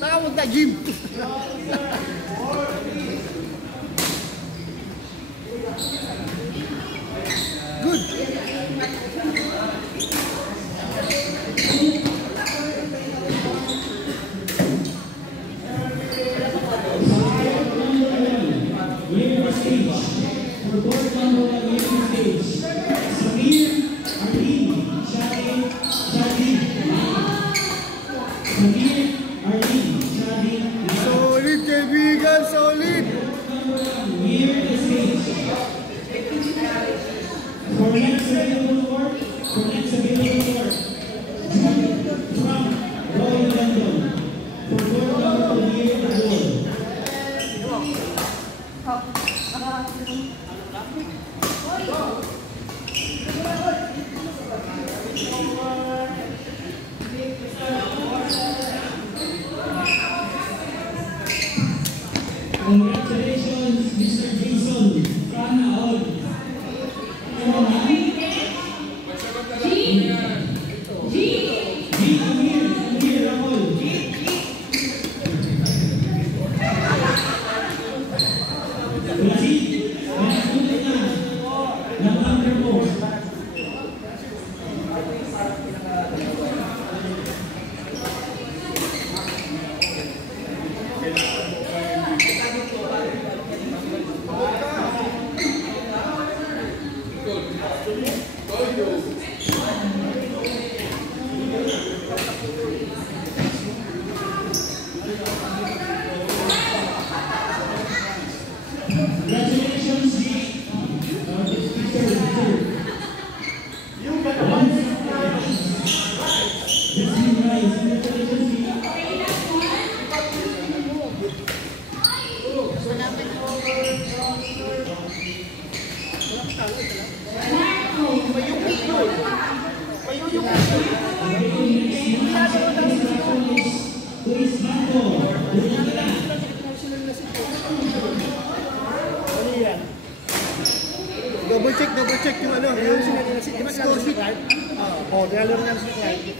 Tawag na gym. Good. Solid kaibigan, solid. Congratulations, Mr. Jason from Aod. Congratulations, Double check yung ano, yung score sheet. Oh, nilalaro niya si Clyde.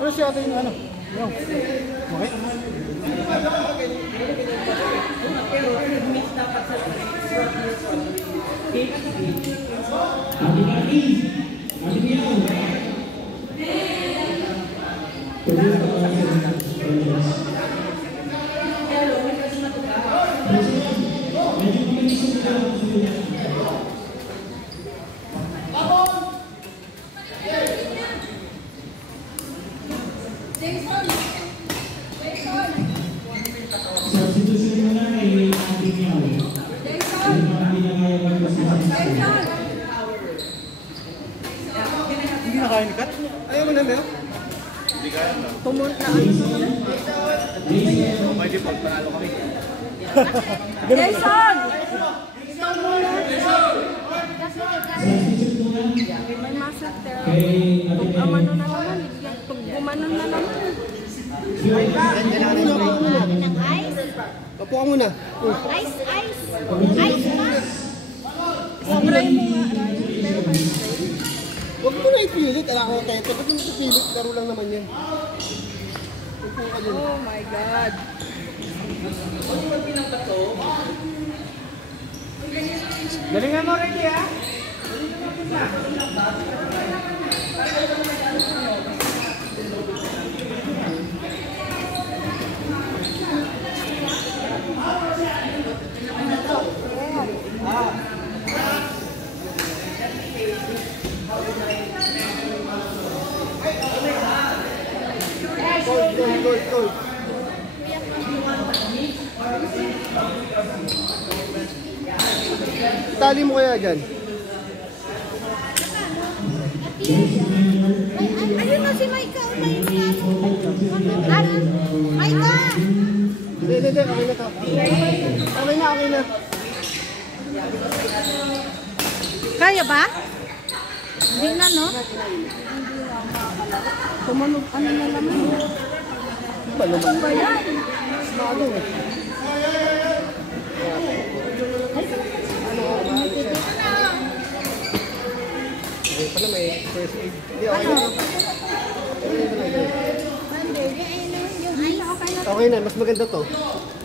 Ano siya ating ano? Substitution mo lang ay ating yaw. Hindi na kaya ni Kat? Ayaw mo na ba? Hindi kaya na. Tumunta na ano naman? May default, panalo kami. Jason! Substitute mo lang. May muscle therapy. Kung amano na naman, kung gumanon na naman. Ng ice? Opo ka muna. Ice, ice. Ice pa? Spray mo nga, Ryan. Pero may spray. Huwag mo na ipilit. Alam ko kayo. Ba't mo ipilit? Laro lang naman yan. Oh my God. Galingan mo, Ricky, ha? Gold. Tali mo kaya dyan? Ayun na si Maika. Maika! Hindi. Okay na to. Okay na. Kaya ba? Hindi na, no? Tumunog, ano na naman. Ano ba yan? Bago eh. Okay pala may first aid. Hindi, okay na. Okay na, mas maganda to.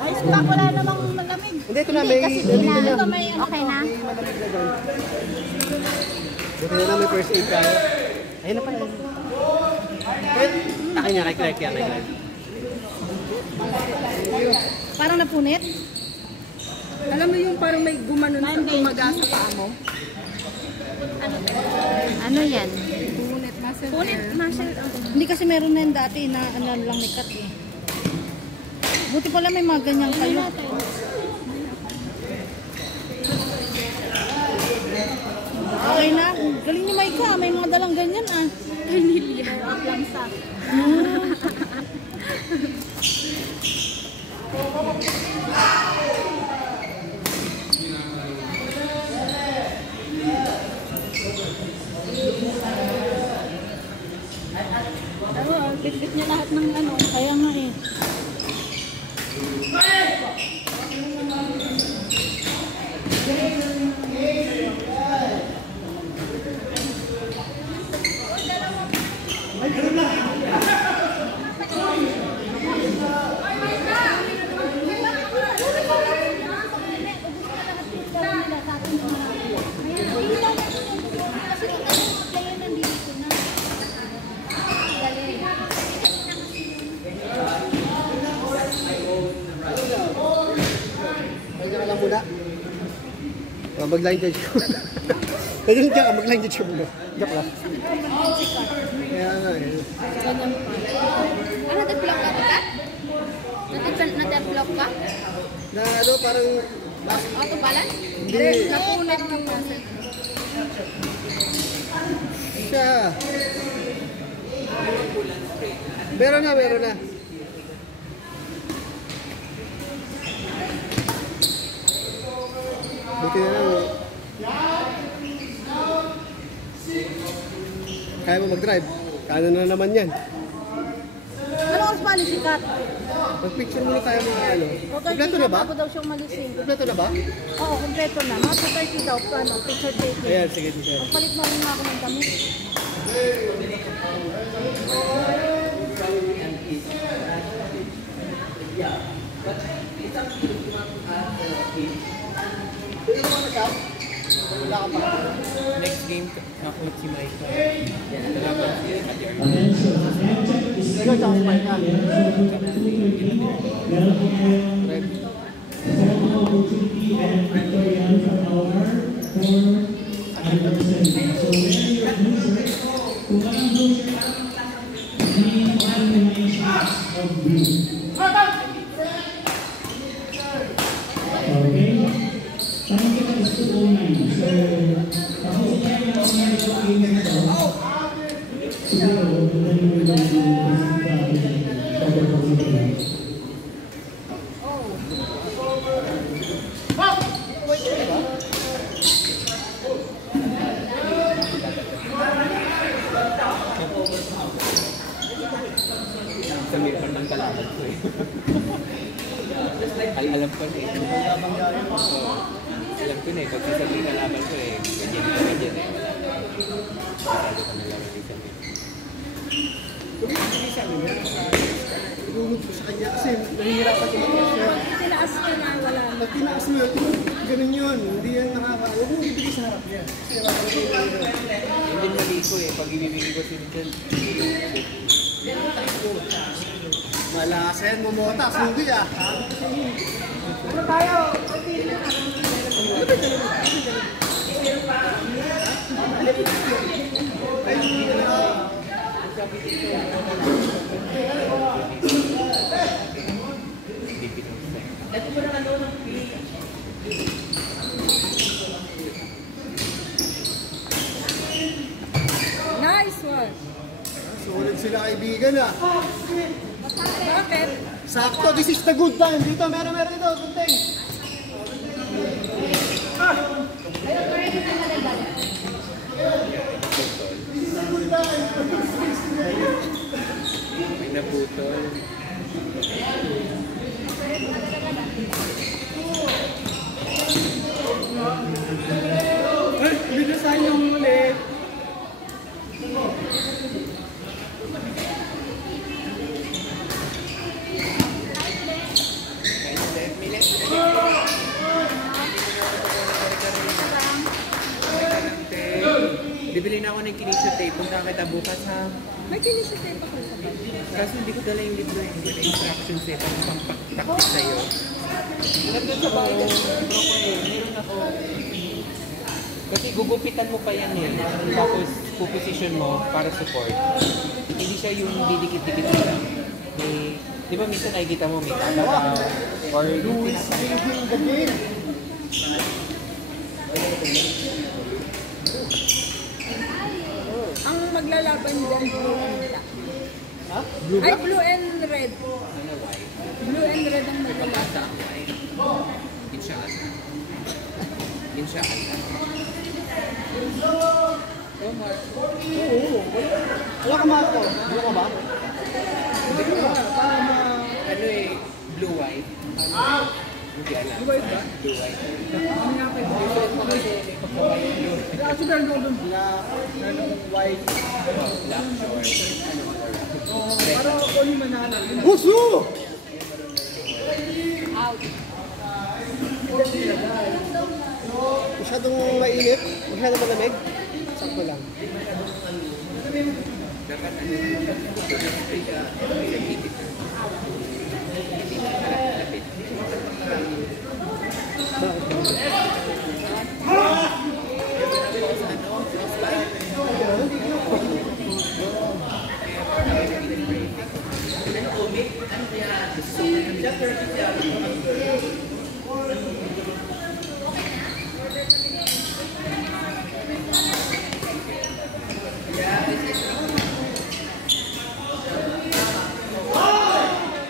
Ayos pa, wala namang malamig. Hindi, ito na, may dito na. Okay na. May malamig na doon. Buti na lang may first aid tayo. Ayun na pala. Akin niya, kay Clark yan. Parang napunit. Alam mo yung parang may gumanon sa tumaga sa paa mo? Ano yan? Punit muscle. Punit muscle. Hindi kasi meron na yun dati na ano lang may cut eh. Buti pala may mga ganyan kayo. Okay na. Galing ni Maika. May mga dalang ganyan ah. Kay Lilia. Lang sa. Bit-bit niya lahat ng ano. Kaya nga eh. Mag-line judge ko. Pwede ka, mag-line judge ko muna. Joke lang. Kaya nga eh. Ano, nag-block ka ba? Nag-block ka? Na ano, parang... Auto balance? Hindi. Napunit yung muscle. Siya. Meron na. Buti na lang. Kaya mo mag-drive. Kano na naman yan. Ano oras pa ni sikat? Mag-picture muna tayo mga ano. Kompleto na ba? Bago daw siyang malising. Kompleto na ba? Oo, kompleto na. Mga 2:30 daw. Ano, picture taking. Ayan, sige. Magpalit mo rin ako ng damit. Next game, nakulit si Maika. Attention, check is meron po kayo second opportunity and Victorian from our former anniversary. So when you're blue shirt, kung walang blue shirt, name all the 9 shots of blue. Okay? Time kita is 2:09. So, tapos niya yung mga game nito. Siguro, then we will do cover position. Sabi pa ng kalaban ko eh. Ay, alam ko na eh. Alam ko na eh. Pag sasabi kalaban ko eh. Ganyan eh. Masalo ka na lang ang isang eh. Inuhod ko sa kanya kasi nahihirapan ko siya. tinaas ko na, wala na. Pag tinaas mo, ganun yun. Hindi yan huwag mo ibigay sa harap niya. Hindi maliko eh. Pag ibibigay ko si Michelle. Malakas yan, mumota. Sugi ah. Nice one. Sulit sila kaibigan ah. Bakit? Sakto, this is the good time. Dito, meron dito. Tunteng. May naputol. Ay, binasahin yung ulit. Bibili na ako ng kinisyo tape. Punta kita bukas ha. May kinisitape ako sa bag. Kaso hindi ko dala yung libro yung instructions eh. Pang pampaktak sa'yo. Nandun sa bahay kasi libro ko eh. Meron ako. Kasi gugupitan mo pa yan eh. Tapos puposition mo para support. Hindi siya yung didikit-dikit mo lang. May, di ba minsan nakikita mo may kakataw or yung Ang maglalaban dyan, blue and black. Ha? Ay, blue and red. ano white. Blue and red ang maglalaban. Inshallah. Omar. Oo. Wala ka mato. Wala ka ba? Ano eh, blue-white. Hindi alam. Blue-white ba? Blue-white. Actually, meron ko doon black, white. Black short. Para ako yung manalo. Puso! Out. Masyadong mainit, masyadong malamig. Sakto lang. Dapat ano, pinag-ibig. Hindi na malapit.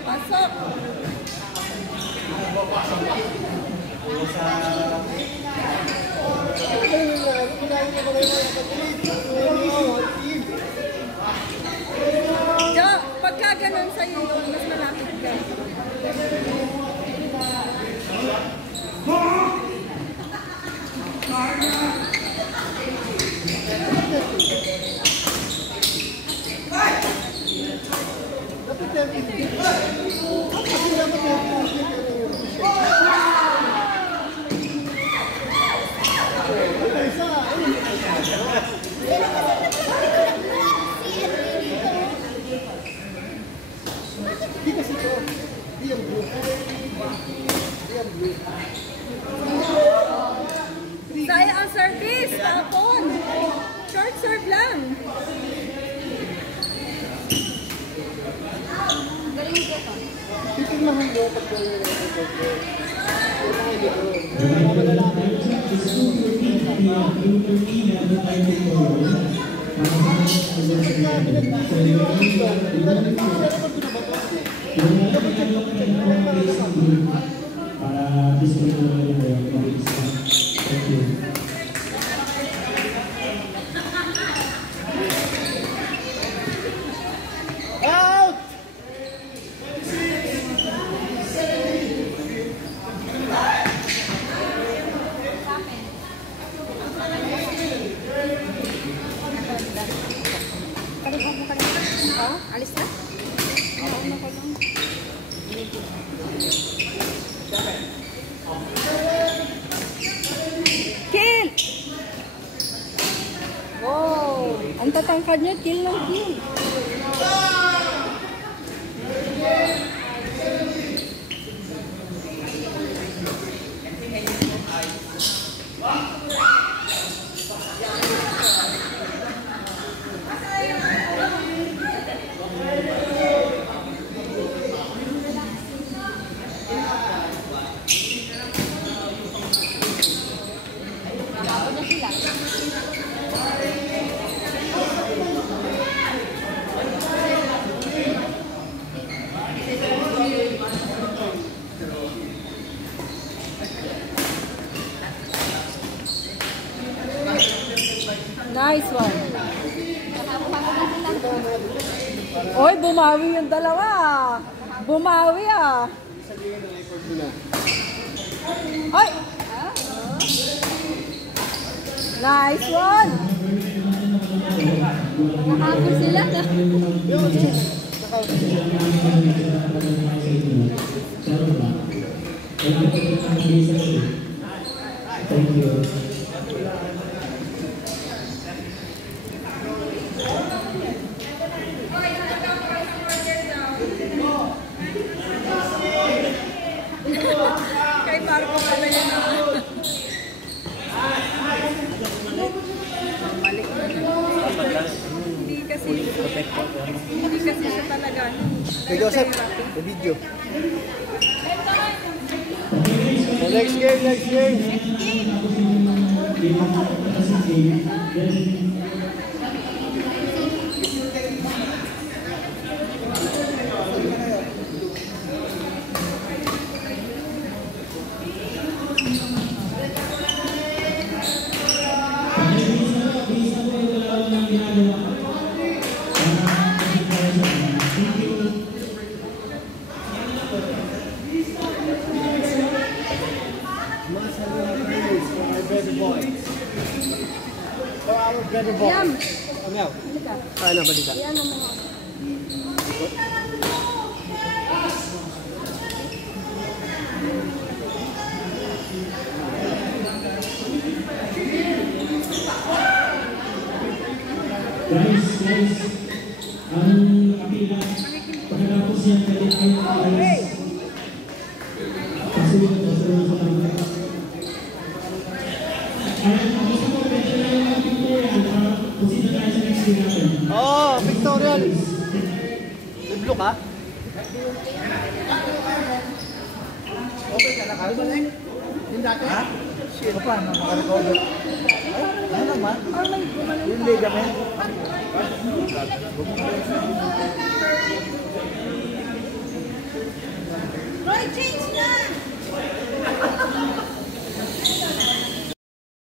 Pasok. Jo, pagka ganun sa'yo yun, mas malapit ka. Saya ang service, tapon. Short serve lang. Titignahan mo pag gawin ng para distribuir thank you. Out! Alis na? Oo, na ko lang. Kill! Wow! Ang tatangkad niya, kill ng kill. Nice one. Oy, bumawi yung dalawa. Bumawi ah. Oy! Nice one. Nakako sila na. Thank you. Kay Marco pala yun ah. Hindi kasi siya talaga. Kay Joseph, the video. Next game, next game. Yam! Ano yan? Ano balita? Yan ang mga... Guys, ang nakapila, pagkatapos yan, pwede kayo guys. Pasunod sa mga. Gusto ko, pwede na yung mga pictorial para kusina tayo sa next game natin. Oh, pictorial. Liblo ka? Okay ka na ka? Yung dati? Ha? Sino pa? Nakarecord. Ano naman? Yung ligament. Roy, change na!